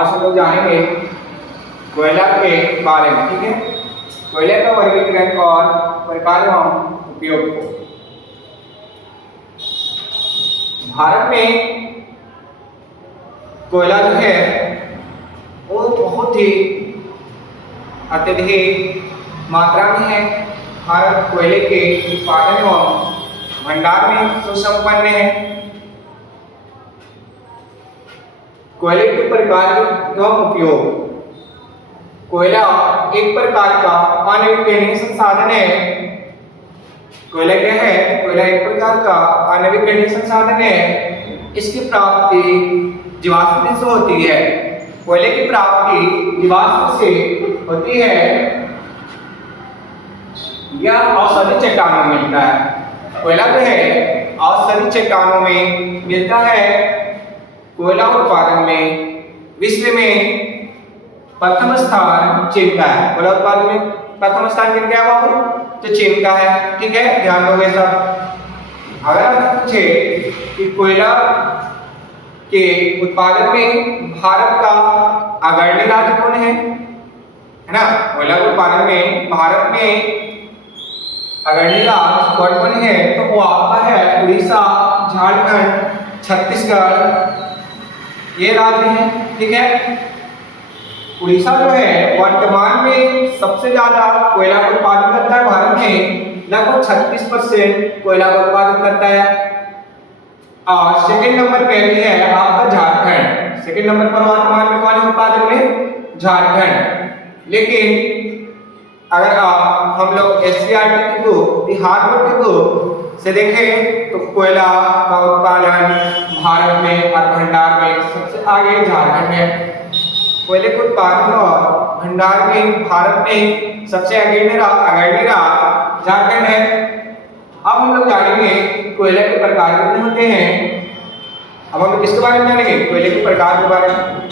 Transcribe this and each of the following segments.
आज हम लोग जानेंगे कोयला के बारे में। ठीक है, कोयले का वर्गीकरण और प्रकार एवं उपयोग को। भारत में कोयला जो है वो बहुत ही अत्यधिक मात्रा में है। भारत कोयले के उत्पादन एवं भंडार में सुसंपन्न है। कोयले के प्रकार एवं उपयोग। कोयला एक प्रकार का अनवीकरणीय संसाधन है। कोयला क्या है? कोयला एक प्रकार का अनवीकरणीय संसाधन है। इसकी प्राप्ति जीवाश्म से होती है। कोयले की प्राप्ति जीवाश्म से होती है। यह औषधि चट्टानों में मिलता है। कोयला जो है औषधि चट्टानों में मिलता है। कोयला उत्पादन में विश्व में प्रथम स्थान चीन का है। कोयला उत्पादन में प्रथम स्थान किन का है बाबू? तो चीन का है। ठीक है, ध्यान दोगे सब। अगर आप पूछे कि कोयला के उत्पादन में भारत का अग्रणी राज्य कौन है ना? कोयला के उत्पादन में भारत में अग्रणी राज्य कौन कौन है? तो वो आपका है उड़ीसा, झारखंड, छत्तीसगढ़, ये राज्य है। ठीक है, उड़ीसा जो है वर्तमान में सबसे ज्यादा कोयला का उत्पादन करता है। भारत में लगभग 36% कोयला का उत्पादन करता है। और सेकंड नंबर पे भी है आपका झारखंड। सेकंड नंबर पर वर्तमान में कौन है उत्पादन में? झारखंड। लेकिन अगर हम लोग एससीईआरटी को बिहार बोर्ड के को से देखें तो कोयला का उत्पादन भारत में और भंडार में सबसे आगे झारखंड है। कोयले के उत्पादन और भंडार में भारत में सबसे अग्रणी राज्य झारखंड है। अब हम लोग जानेंगे कोयले के प्रकार कितने होते हैं। अब हम लोग किसके बारे में जानेंगे? कोयले के प्रकार के बारे में।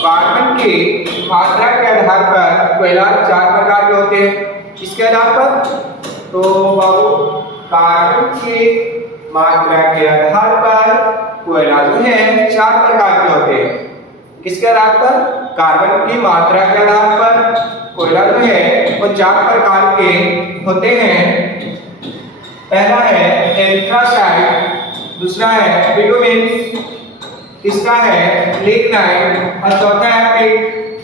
कार्बन की मात्रा के आधार पर कोयला 4 प्रकार के होते हैं। किसके आधार पर? तो बाबू कार्बन की मात्रा के आधार पर कोयला जो है 4 प्रकार के होते हैं। किसके आधार पर? कार्बन की मात्रा के आधार पर कोयला जो है वो 4 प्रकार के होते हैं। पहला है एंथ्रासाइट, दूसरा है बिटुमेन, तीसरा है लिग्नाइट और चौथा है पीट।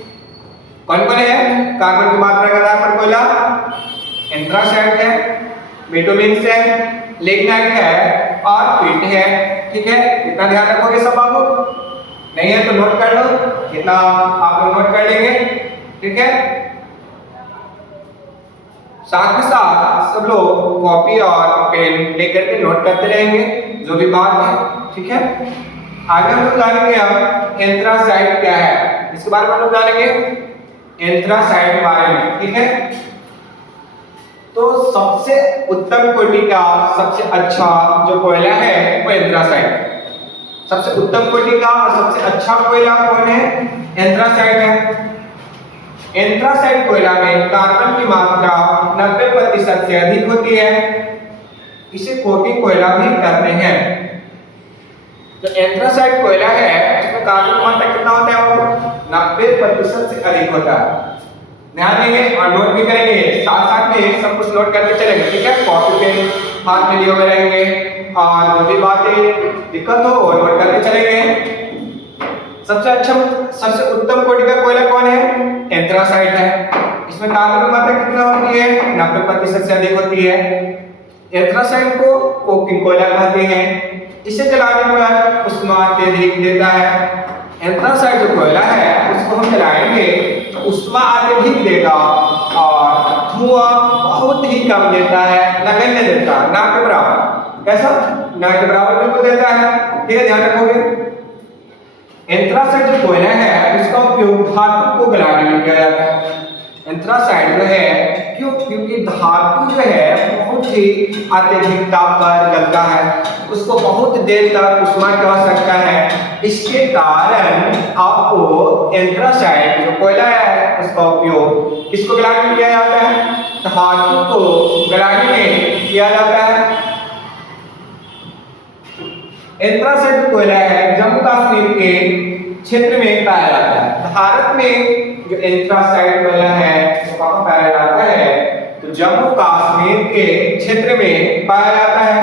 कौन कौन है कार्बन की मात्रा के आधार पर कोयला? एंथ्रासाइट है, बिटुमेन है, लिग्नाइट है और पीट है। ठीक है, इतना ध्यान रखोगे सब बाबू। नहीं है तो नोट कर लो, कितना आप लोग नोट कर लेंगे। ठीक है, साथ ही साथ सब लोग कॉपी और पेन लेकर के नोट करते रहेंगे जो भी बात है। ठीक है, आगे हम लोग जानेंगे अब एंथ्रासाइट क्या है। इसके बारे में हम लोग जानेंगे एंथ्रासाइट के बारे में। ठीक है, तो सबसे उत्तम कोटि का सबसे अच्छा जो कोयला है वो एंथ्रासाइट। सबसे उत्तम कोटि का और सबसे अच्छा कोयला कौन है? एंथ्रासाइट है। एंथ्रासाइट कोयला में कार्बन की मात्रा 90% से अधिक होती है। इसे कोटिंग कोयला भी कहते हैं। जो एंथ्रासाइट कोयला है उसमें कार्बन की मात्रा कितना होता है? वो 90% से अधिक होता है। ध्यान देंगे और नोट भी करेंगे, साथ साथ में सब कुछ नोट करके चलेंगे। ठीक है, कॉपी पेन हाथ में लिए हुए रहेंगे और जो भी बातें दिक्कत हो वो नोट करके चलेंगे। सबसे अच्छा सबसे उत्तम कोटि का कोयला कौन है? एंथ्रासाइट है। इसमें कार्बन की मात्रा कितना होती है? 90% से अधिक होती है। एंथ्रासाइट को कोकिंग कोयला कहते हैं। इसे जलाने पर ऊष्मा अत्यधिक देता है। एंथ्रासाइट जो कोयला है उसको हम जलाएंगे तो ऊष्मा अत्यधिक देगा और धुआं बहुत ही कम देता है, नगण्य देता है, ना के बराबर। कैसा? ना के बराबर बिल्कुल देता है। ठीक है, ध्यान रखोगे। एंथ्रासाइट जो कोयला है उसका उपयोग धातु को गलाने में किया जाता है। एंथ्रासाइट जो है क्योंकि धातु जो है बहुत ही अत्यधिक ताप पर गलता है, उसको बहुत देर तक ऊष्मा की आवश्यकता है। इसके कारण आपको एंथ्रासाइट जो कोयला है उसका उपयोग किसको गलाने में किया जाता है? धातु को गलाने में किया जाता है। एंथ्रासाइट कोयला है जम्मू कश्मीर के क्षेत्र में पाया जाता है। भारत में जो एंथ्रासाइट कोयला है वो कहाँ पाया जाता है, तो जम्मू कश्मीर के क्षेत्र में पाया जाता है।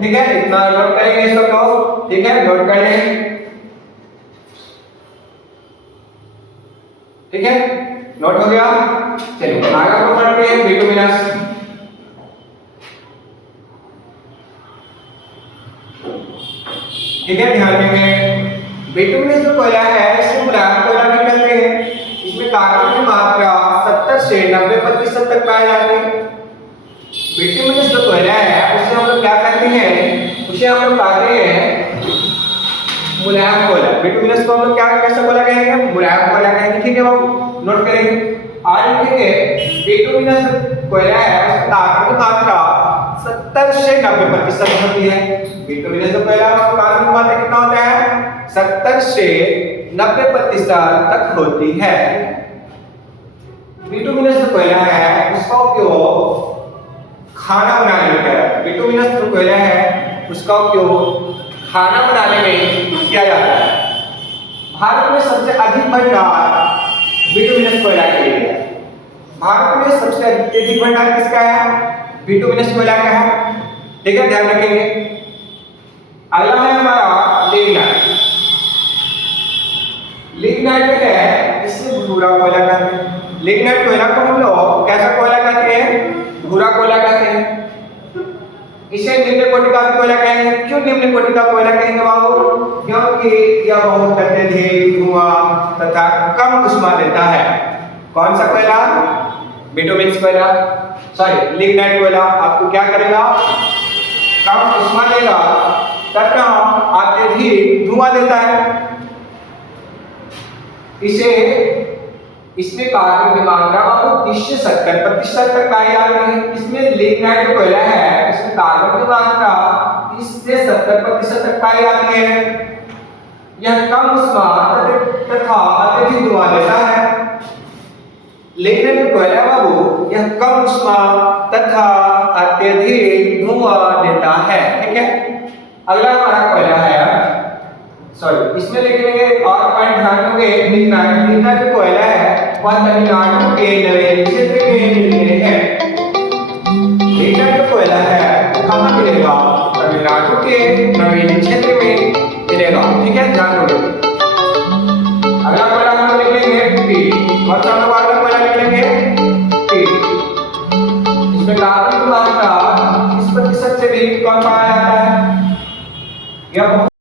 ठीक है, इतना नोट करेंगे सब लोग। ठीक है, नोट कर लेंगे। ठीक है, नोट हो गया। चलिए आगे को पढ़ते हैं बिटुमिनस। ठीक है, ध्यान देंगे। बिटुमिनस जो कोयला है इसको मुलायम कोयला भी कहते हैं। इसमें कार्बन की मात्रा 70 से 90% तक पाई जाती है। बिटुमिनस जो कोयला है उसे हम लोग क्या कहते हैं, उसे हम लोग कहते हैं मुलायम कोयला। बिटुमिनस को हम लोग क्या कैसा कोयला कहेंगे, मुलायम कोयला कहेंगे। ठीक है बाबू, नोट करेंगे। और देखिए बिटुमिनस कोयला है उसका कार्बन की मात्रा 70 से 90% होती है। बिटुमिनस जो कोयला है उसका कार्बन की मात्रा कितना होता है, 70 से 90% तक होती है। बिटुमिनस जो कोयला है उसका उपयोग खाना बनाने में किया जाता है। बिटुमिनस जो कोयला है उसका उपयोग खाना बनाने में किया जाता है। भारत में सबसे अधिक भंडार बिटुमिनस कोयला के लिए है। भारत में सबसे अधिक भंडार किसका है, बिटुमिनस कोयला का है। ठीक है, ध्यान रखेंगे। अगला है हमारा लिग्नाइट। लिग्नाइट है इससे भूरा कोयला कहते हैं। लिग्नाइट कोयला को हम लोग कैसा कोयला कहते हैं, भूरा कोयला कहते हैं। इसे निम्न कोटि का कोयला कहेंगे। क्यों निम्न कोटि का कोयला कहेंगे बाबू, क्योंकि यह बहुत अत्यधिक धुआं तथा कम ऊष्मा देता है। कौन सा कोयला, बिटुमिनस कोयला, सॉरी लिग्नाइट कोयला आपको क्या करेगा, कम ऊष्मा देगा तथा अत्यधिक धुआं देता है। इसमें कार्बन की मात्रा 30 से 70% तक पाई जाती है। इसमें लिग्नाइट जो कोयला है इसमें कार्बन की मात्रा 30 से 70% तक पाई जाती है। यह कम ऊष्मा तथा अत्यधिक धुआं देता है। लिग्नाइट कोयला बाबू यह कम ऊष्मा तथा अत्यधिक धुआं देता है। ठीक है, अगला हमारा कोयला है, सॉरी इसमें लिखेंगे और पॉइंट ध्यान दोगे। लिग्नाइट जो कोयला है वह तमिलनाडु के नवेली क्षेत्र में मिलते हैं। लिग्नाइट जो कोयला है कहाँ मिलेगा, तमिलनाडु के नवेली क्षेत्र में मिलेगा। ठीक है, ध्यान दोगे। अगला कोयला हम लोग लिखेंगे पी। और हम लोग अगला कोयला लिखेंगे पी। इसमें कार्बन की मात्रा 30% से भी कम पाया जाता है। यह